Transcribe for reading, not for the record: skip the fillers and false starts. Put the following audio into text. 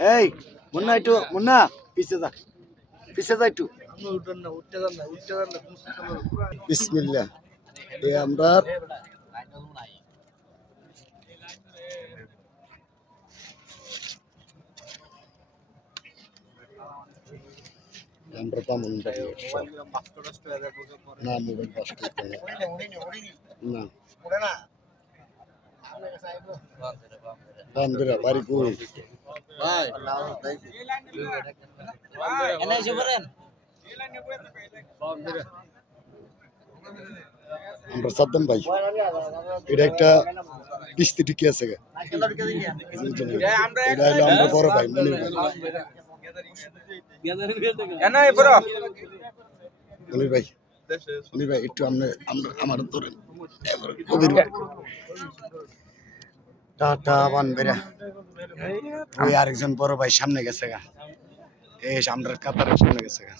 এই মুন্না একটু মুন্না পিছে যা একটু বিসমিল্লাহ এই আমরা আমরা তেমন না মোবাইল পাস করতে না বান্ধবীরা বাড়ি কই ভাই আমরা সাদ্দাম ভাই এটা একটা কিস্তি ঠিকই আছে এটা হলো আমরা বড় ভাই মনির ভাই মনির ভাই একটু আমার ধরেন টাটা বান্ধবীরা ওই আরেকজন বড় ভাই সামনে গেছে গা এই আমরা কাতারের সামনে গেছে গা